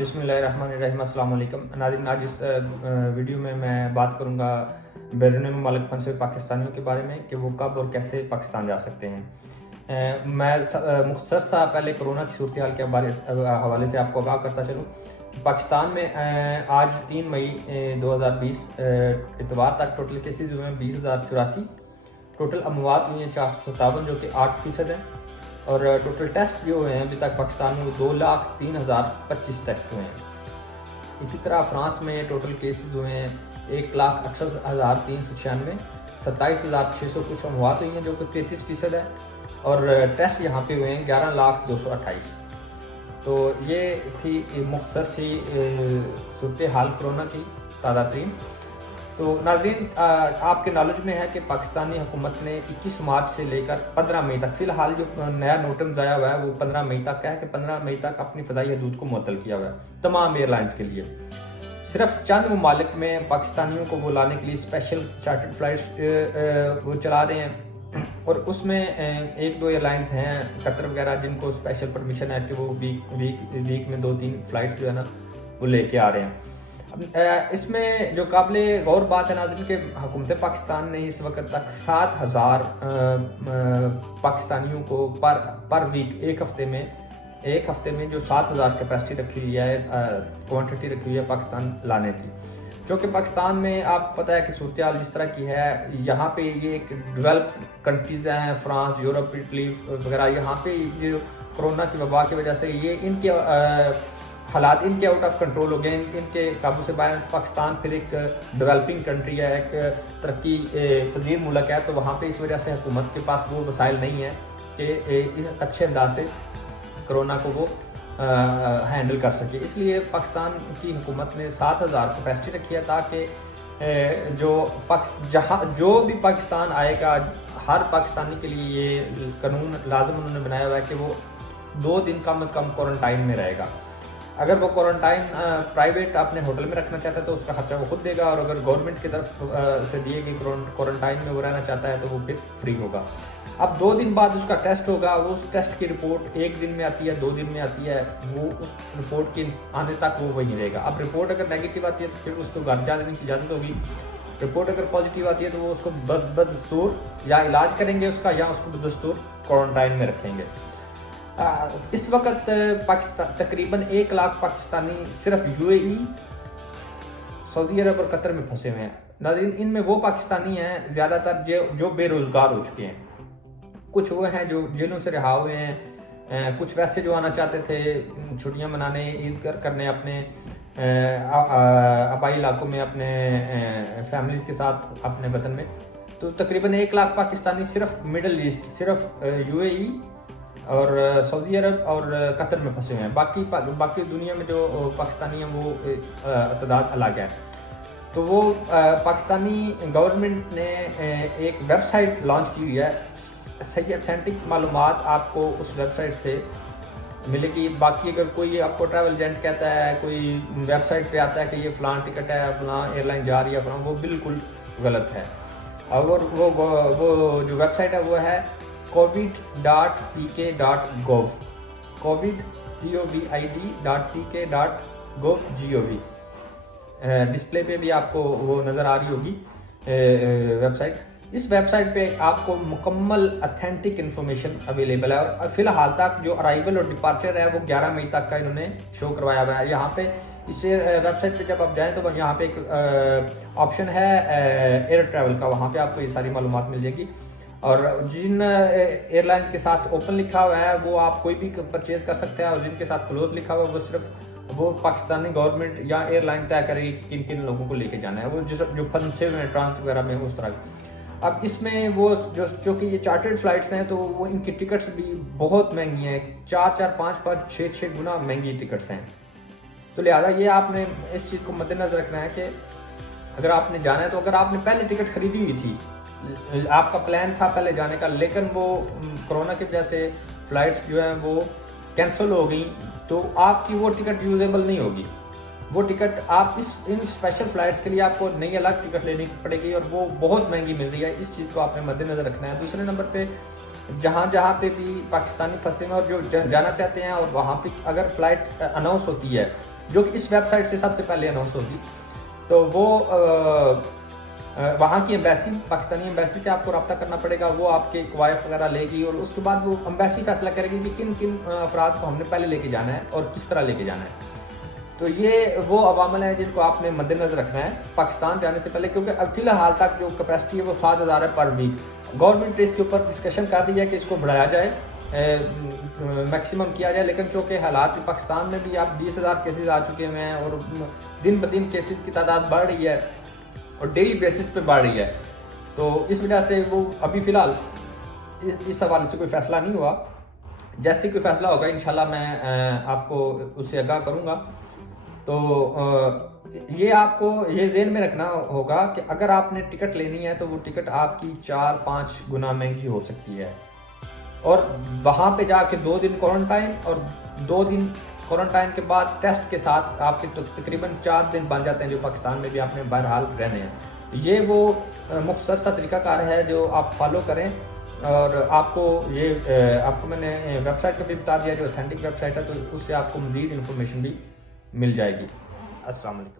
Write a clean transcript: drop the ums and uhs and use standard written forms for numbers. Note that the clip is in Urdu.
بسم اللہ الرحمن الرحیم۔ السلام علیکم ناظرین، آج اس ویڈیو میں بات کروں گا بیرون ممالک پھنسے پاکستانیوں کے بارے میں کہ وہ کب اور کیسے پاکستان جا سکتے ہیں۔ میں مختصر سا پہلے کرونا کی صورتحال کے حوالے سے آپ کو آگاہ کرتا چلوں۔ پاکستان میں آج 3 مئی 2020 اتوار تک ٹوٹل کیسز ہوئے ہیں 20,084، ٹوٹل اموات ہوئی ہیں 457 جو کہ 8% ہیں، اور ٹوٹل ٹیسٹ جو ہوئے ہیں ابھی تک پاکستان میں 2,03,025 ٹیسٹ ہوئے ہیں۔ اسی طرح فرانس میں ٹوٹل کیسز ہوئے ہیں 1,68,396، 27,600 کچھ اموات ہوئی ہیں جو کہ 33% ہے، اور ٹیسٹ یہاں پہ ہوئے ہیں 11,228۔ تو یہ تھی مختصر سی صورتحال کرونا کی تازہ ترین۔ تو ناظرین، آپ کے نالج میں ہے کہ پاکستانی حکومت نے 21 مارچ سے لے کر 15 مئی تک، فی الحال جو نیا نوٹم آیا ہوا ہے وہ 15 مئی تک ہے کہ 15 مئی تک اپنی فضائی حدود کو معطل کیا ہوا ہے تمام ایئر لائنز کے لیے۔ صرف چند ممالک میں پاکستانیوں کو وہ لانے کے لیے اسپیشل چارٹرڈ فلائٹس وہ چلا رہے ہیں، اور اس میں 1-2 ایئر لائنز ہیں قطر وغیرہ جن کو اسپیشل پرمیشن ہے کہ وہ ویک میں 2-3 فلائٹس جو ہے نا وہ لے کے آ رہے ہیں۔ اس میں جو قابل غور بات ہے ناظرین کہ حکومت پاکستان نے اس وقت تک 7,000 پاکستانیوں کو پر ویک ایک ہفتے میں جو 7,000 کیپیسٹی رکھی ہوئی ہے، کوانٹٹی رکھی ہوئی ہے پاکستان لانے کی، جو کہ پاکستان میں آپ پتہ ہے کہ صورتحال جس طرح کی ہے، یہاں پہ یہ ایک ڈیولپ کنٹریز ہیں، فرانس، یورپ، اٹلی وغیرہ، یہاں پہ جو کرونا کی وبا کی وجہ سے یہ ان کے حالات ان کے آؤٹ آف کنٹرول ہو گئے، ان کے قابو سے باہر۔ پاکستان پھر ایک ڈیولپنگ کنٹری ہے، ایک ترقی پذیر ملک ہے، تو وہاں پہ اس وجہ سے حکومت کے پاس وہ وسائل نہیں ہیں کہ اس اچھے انداز سے کرونا کو وہ ہینڈل کر سکے۔ اس لیے پاکستان کی حکومت نے 7,000 کیپیسٹی رکھی ہے تاکہ جو بھی پاکستان آئے گا، ہر پاکستانی کے لیے یہ قانون لازم انہوں نے بنایا ہوا ہے کہ وہ 2 دن کم از کم کوارنٹائن میں رہے گا۔ اگر وہ کوارنٹائن پرائیویٹ اپنے ہوٹل میں رکھنا چاہتا ہے تو اس کا خرچہ وہ خود دے گا، اور اگر گورنمنٹ کی طرف سے دیے گئے کوارنٹائن میں وہ رہنا چاہتا ہے تو وہ پھر فری ہوگا۔ اب 2 دن بعد اس کا ٹیسٹ ہوگا، وہ اس ٹیسٹ کی رپورٹ 1 دن میں آتی ہے، 2 دن میں آتی ہے، وہ اس رپورٹ کی آنے تک وہ وہیں رہے گا۔ اب رپورٹ اگر نیگیٹو آتی ہے تو پھر اس کو گھر جانے کی اجازت ہوگی، رپورٹ اگر پازیٹیو آتی ہے تو وہ اس کو بدستور یا علاج کریں گے اس کا، یا اس کو بدستور کوارنٹائن میں رکھیں گے۔ اس وقت تقریباً 1 لاکھ پاکستانی صرف UAE، سعودی عرب اور قطر میں پھنسے ہوئے ہیں۔ ناظرین، ان میں وہ پاکستانی ہیں زیادہ تر جو بے روزگار ہو چکے ہیں، کچھ وہ ہیں جو جیلوں سے رہا ہوئے ہیں، کچھ ویسے جو آنا چاہتے تھے چھٹیاں منانے، عید کرنے اپنے آبائی علاقوں میں، اپنے فیملیز کے ساتھ اپنے وطن میں۔ تو تقریباً 1 لاکھ پاکستانی صرف مڈل ایسٹ، صرف UAE اور سعودی عرب اور قطر میں پھنسے ہوئے ہیں۔ باقی دنیا میں جو پاکستانی ہیں وہ تعداد الگ ہے۔ تو وہ پاکستانی گورنمنٹ نے ایک ویب سائٹ لانچ کی ہوئی ہے، صحیح اتھینٹک معلومات آپ کو اس ویب سائٹ سے ملے گی۔ باقی اگر کوئی آپ کو ٹریول ایجنٹ کہتا ہے، کوئی ویب سائٹ پہ آتا ہے کہ یہ فلاں ٹکٹ ہے، فلاں ایئر لائن جا رہی ہے فلاں، وہ بالکل غلط ہے۔ اور وہ جو ویب سائٹ ہے وہ ہے covid.pk.gov، covid.pk.gov۔ ڈسپلے پہ بھی آپ کو وہ نظر آ رہی ہوگی ویب سائٹ۔ اس ویب سائٹ پہ آپ کو مکمل اتھینٹک انفارمیشن اویلیبل ہے، اور فی الحال تک جو ارائیول اور ڈپارچر ہے وہ 11 مئی تک کا انہوں نے شو کروایا ہوا ہے۔ یہاں پہ اس ویب سائٹ پہ جب آپ جائیں تو یہاں پہ ایک آپشن ہے ایئر ٹریول کا، وہاں پہ آپ کو یہ ساری معلومات مل جائے گی، اور جن ایئر لائنز کے ساتھ اوپن لکھا ہوا ہے وہ آپ کوئی بھی پرچیز کر سکتے ہیں، اور جن کے ساتھ کلوز لکھا ہوا ہے وہ صرف وہ پاکستانی گورنمنٹ یا ایئر لائن طے کرے گی کن کن لوگوں کو لے کے جانا ہے، وہ جو پھنسے ہوئے ہیں ٹرانزٹ وغیرہ میں اس طرح۔ اب اس میں وہ جو کہ یہ چارٹرڈ فلائٹس ہیں تو وہ ان کی ٹکٹس بھی بہت مہنگی ہیں، 4-4، 5-5، 6-6 گنا مہنگی ٹکٹس ہیں۔ تو لہٰذا یہ آپ نے اس چیز کو مد نظر رکھنا ہے کہ اگر آپ نے جانا ہے تو اگر آپ نے پہلے ٹکٹ خریدی ہوئی تھی، آپ کا پلان تھا پہلے جانے کا، لیکن وہ کرونا کی وجہ سے فلائٹس جو ہیں وہ کینسل ہو گئی، تو آپ کی وہ ٹکٹ یوزیبل نہیں ہوگی۔ وہ ٹکٹ آپ ان اسپیشل فلائٹس کے لیے آپ کو نئی الگ ٹکٹ لینی پڑے گی، اور وہ بہت مہنگی مل رہی ہے۔ اس چیز کو آپ نے مد نظر رکھنا ہے۔ دوسرے نمبر پہ جہاں پہ بھی پاکستانی پھنسے ہیں اور جو جانا چاہتے ہیں، اور وہاں پہ اگر فلائٹ اناؤنس ہوتی ہے جو کہ اس ویب سائٹ سے سب سے پہلے اناؤنس ہوگی. تو وہ وہاں کی ایمبیسی، پاکستانی ایمبیسی سے آپ کو رابطہ کرنا پڑے گا. وہ آپ کے کوائف وغیرہ لے گی اور اس کے بعد وہ ایمبیسی فیصلہ کرے گی کہ کن کن افراد کو ہم نے پہلے لے کے جانا ہے اور کس طرح لے کے جانا ہے. تو یہ وہ عوامل ہیں جن کو آپ نے مد نظر رکھنا ہے پاکستان جانے سے پہلے، کیونکہ اب فی الحال تک جو کیپیسٹی ہے وہ 7,000 ہے پر ویک. گورنمنٹ نے اس کے اوپر ڈسکشن کر دی ہے کہ اس کو بڑھایا جائے، میکسیمم کیا جائے، لیکن چونکہ حالات پاکستان میں بھی اب 20,000 کیسز آ چکے ہوئے ہیں اور دن بدن کیسز کی تعداد بڑھ رہی ہے اور ڈیلی بیسس پہ بڑھ رہی ہے. تو اس وجہ سے وہ ابھی فی الحال اس حوالے سے کوئی فیصلہ نہیں ہوا. جیسے کوئی فیصلہ ہوگا انشاءاللہ میں آپ کو اس سے آگاہ کروں گا. تو یہ آپ کو یہ ذہن میں رکھنا ہوگا کہ اگر آپ نے ٹکٹ لینی ہے تو وہ ٹکٹ آپ کی 4-5 گنا مہنگی ہو سکتی ہے، اور وہاں پہ جا کے 2 دن کوارنٹائن اور 2 دن کوارنٹائن کے بعد ٹیسٹ کے ساتھ آپ کے تقریباً 4 دن بن جاتے ہیں جو پاکستان میں بھی آپ نے بہرحال رہنے ہیں. یہ وہ مختصر سا طریقہ کار ہے جو آپ فالو کریں. اور آپ کو میں نے ویب سائٹ کا بھی بتا دیا جو اتھینٹک ویب سائٹ ہے، تو اس سے آپ کو مزید انفارمیشن بھی مل جائے گی. السلام علیکم.